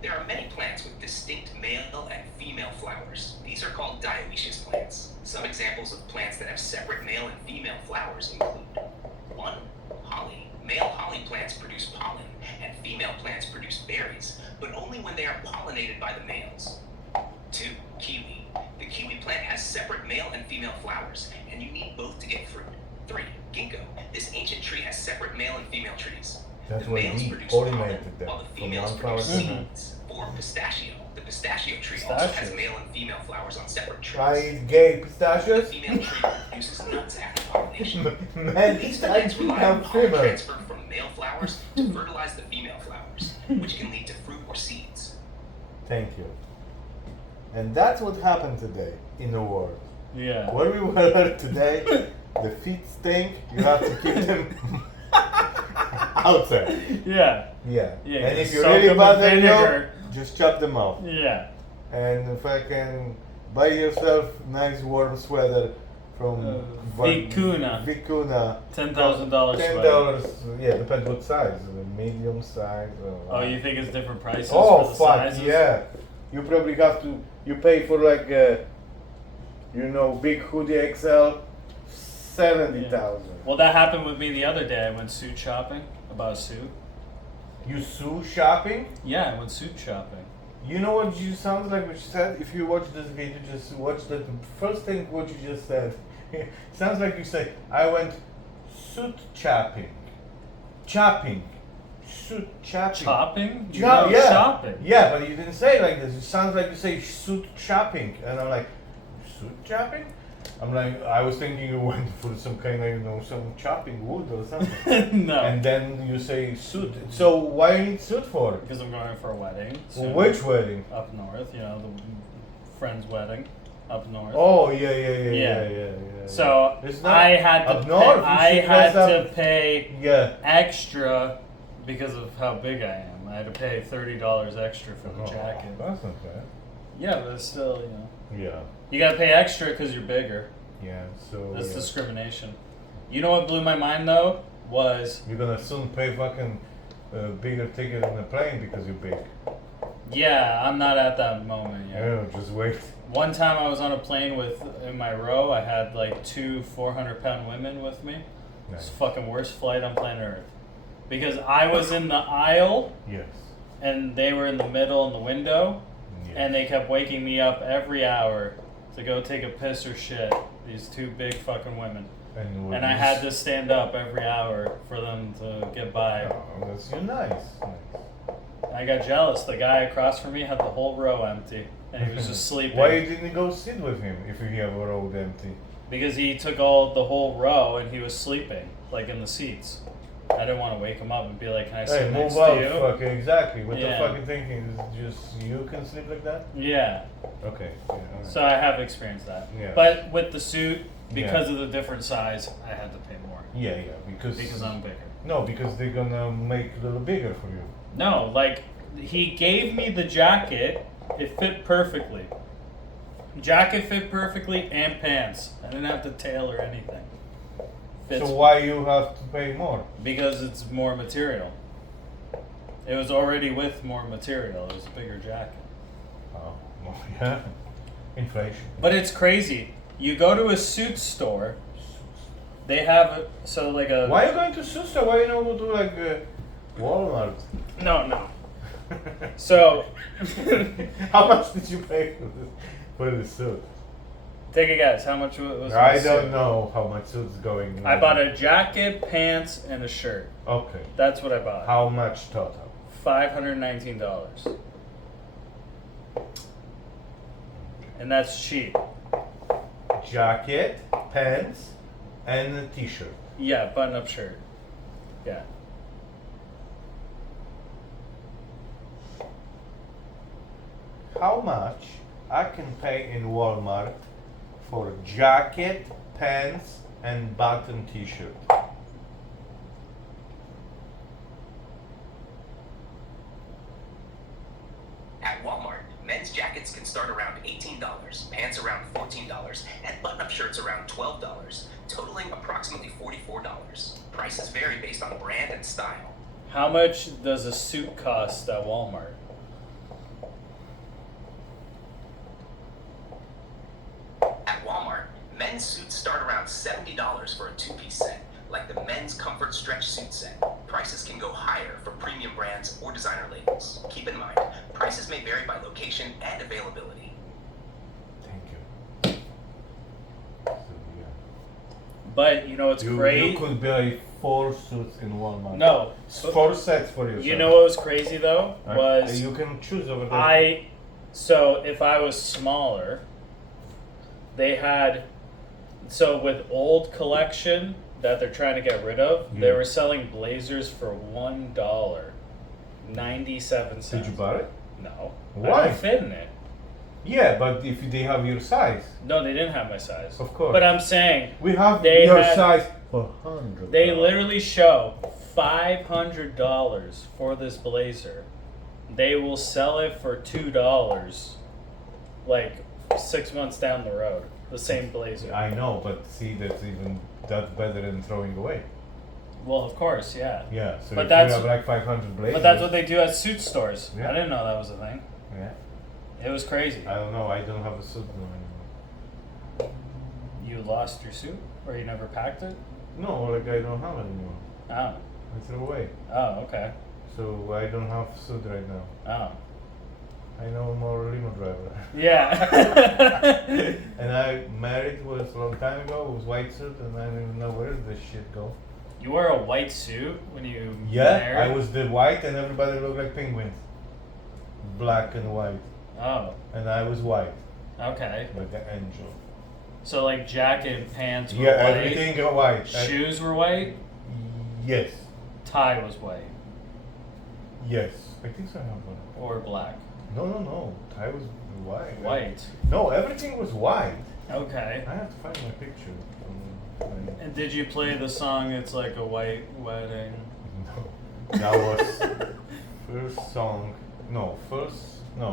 There are many plants with distinct male and female flowers. These are called dioecious plants. Some examples of plants that have separate male and female flowers include 1. Holly. Male holly plants produce pollen, and female plants produce berries, but only when they are pollinated by the males. 2. Kiwi. The kiwi plant has separate male and female flowers, and you need both to get fruit. 3. Ginkgo. This ancient tree has separate male and female trees. That's The why males he produce pollen, pollinated them while the from females one produce flower to seeds. 4. Pistachio. The pistachio tree also has Pistachio. male and female flowers on separate trees. I eat gay The pistachios. female tree produces nuts after pollination. Man, These these plants guys rely on have pollen females. transfer from male flowers to fertilize the female flowers, which can lead to fruit or seeds. Thank you. And that's what happened today in the world. Yeah. What we learned today, the feet stink, you have to keep them outside. Yeah. Yeah. Yeah, And just if you soak really them in bother you, vinegar. just chop them off. Yeah. And fucking buy yourself nice warm sweater from Vicuna. Vicuna. $10,000 $10. Yeah, depends what size. Medium size. Or Oh, you think it's different prices Oh for the fuck sizes? yeah! You probably have to. You pay for like big hoodie XL, 70,000. Well, that happened with me the other day. I went suit shopping. About a suit. You sue shopping? Yeah, I went suit shopping. You know what you sounds like what you said? If you watch this video, just watch the first thing what you just said. Sounds like you say, I went suit chopping. Chopping. Suit chopping. Chopping? You Chop, know, yeah. shopping. Yeah, but you didn't say it like this. It sounds like you say suit chopping. And I'm like, suit chopping? I'm like, I was thinking you went for some kind of, some chopping wood or something. No. And then you say suit. So why you need suit for? Because I'm going for a wedding. Well, soon. which wedding? Up north, the friend's wedding. Up north. Oh, yeah. So It's not I had to up north, you I should had dress to up- pay Yeah. extra because of how big I am. I had to pay $30 extra for the jacket. That's not bad. Yeah, but it's still, Yeah. you gotta pay extra because you're bigger. Yeah, so That's discrimination. You know what blew my mind though was you're gonna soon pay fucking bigger ticket on the plane because you're big. yeah, I'm not at that moment yet. Yeah, just wait. One time I was on a plane in my row, I had like two 400-pound women with me. It's Nice. the fucking worst flight on planet Earth. Because I was in the aisle Yes. and they were in the middle in the window, Yes. and they kept waking me up every hour to go take a piss or shit. These two big fucking women. And I had to stand up every hour for them to get by. Oh, that's nice. I got jealous. The guy across from me had the whole row empty, and he was just sleeping. Why didn't you go sit with him if you have a road empty? Because he took the whole row and he was sleeping, like in the seats. I didn't want to wake him up and be like, "Can I sit Hey, next move out, to you?" fuck, exactly. What Yeah. the fucking thinking is just you can sleep like that? Yeah. Okay. Yeah, alright. So I have experienced that. Yeah. But with the suit, because Yeah. of the different size, I had to pay more yeah, because I'm bigger. no, because they're gonna make a little bigger for you. No, like he gave me the jacket. It fit perfectly. Jacket fit perfectly and pants. I didn't have to tailor anything. Fits So why you have to pay more? because it's more material. It was already with more material. It was a bigger jacket. Oh, well, yeah. Inflation. But it's crazy. You go to a suit store. They have like a. Why are you going to Susa? Why you not go to like Walmart? No. So. How much did you pay for the suit? Take a guess. How much was my I suit? don't know how much suit's going. I bought a jacket, pants, and a shirt. Okay. That's what I bought. How much total? $519. And that's cheap. Jacket, pants, and a t-shirt. Yeah, button-up shirt. Yeah. how much I can pay in Walmart for a jacket, pants, and button t-shirt. At Walmart, men's jackets can start around $18, pants around $14, and button-up shirts around $12, totaling approximately $44. Prices vary based on brand and style. How much does a suit cost at Walmart? At Walmart, men's suits start around $70 for a two-piece set, like the men's comfort stretch suit set. Prices can go higher for premium brands or designer labels. Keep in mind, prices may vary by location and availability. Thank you. So, yeah. But you know what's great? You could buy 4 suits in Walmart. No. 4 sets for yourself. You know what was crazy though? Right? Was You can choose over there. So if I was smaller, they had, so with old collection that they're trying to get rid of, they Yeah. were selling blazers for $1, 97 cents. Did you buy it? No. I Why? don't fit in it. Yeah, but if they have your size. No, they didn't have my size. Of course. But I'm saying We have They your had- size for $100. they literally show $500 for this blazer. They will sell it for $2 like 6 months down the road. The same blazer. I know, but see, that's better than throwing away. Well, of course, yeah. Yeah, so But if that's- you have like 500 blazers. But that's what they do at suit stores. Yeah. I didn't know that was a thing. Yeah. It was crazy. I don't know. I don't have a suit anymore. You lost your suit? Or you never packed it? No, like I don't have it anymore. Oh. I threw away. Oh, okay. So I don't have a suit right now. Oh. I know more limo driver. Yeah. And I married was a long time ago. It was white suit, and I don't even know where did this shit go. You wore a white suit when you Yeah, married? I was the white, and everybody looked like penguins. Black and white, Oh, and I was white, okay. like an angel. So like jacket and pants were Yeah, white. everything got white. Shoes were white. Yes, Tie was white yes. I think so. I have one. or black. No. Tie was white. White. No, everything was white. Okay. I have to find my picture. And did you play the song "It's Like a White Wedding"? No, that was first song. No,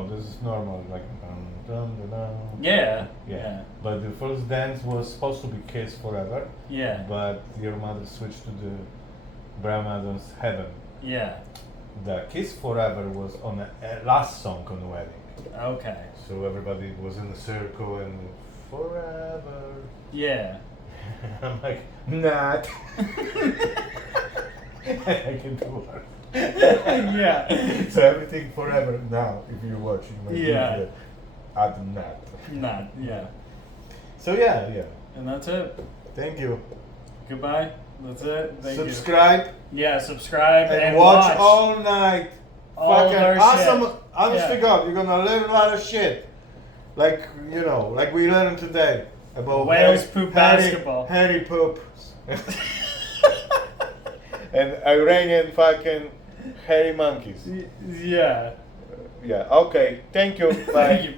this is normal, like dun, dun, dun. Yeah. Yeah. But the first dance was supposed to be Kiss Forever, Yeah. but your mother switched to the Brian Adams Heaven. Yeah. The Kiss Forever was on the last song on the wedding. Okay. So everybody was in a circle and forever. Yeah. I'm like, not. I can do it. Yeah. So everything forever now, if you're watching my Yeah. video, add not. Not. Yeah. So yeah. And that's it. Thank you. Goodbye. That's it. Thank Subscribe you. Yeah. Subscribe and and watch all night. all of Fucking our awesome. shit. Honest Yeah. to God, you're gonna learn a lot of shit. Like, like we learned today about Whales poop basketball. Harry poop. And Iranian fucking hairy monkeys. Yeah. Yeah, okay. Thank you. Bye. Thank you. Bye.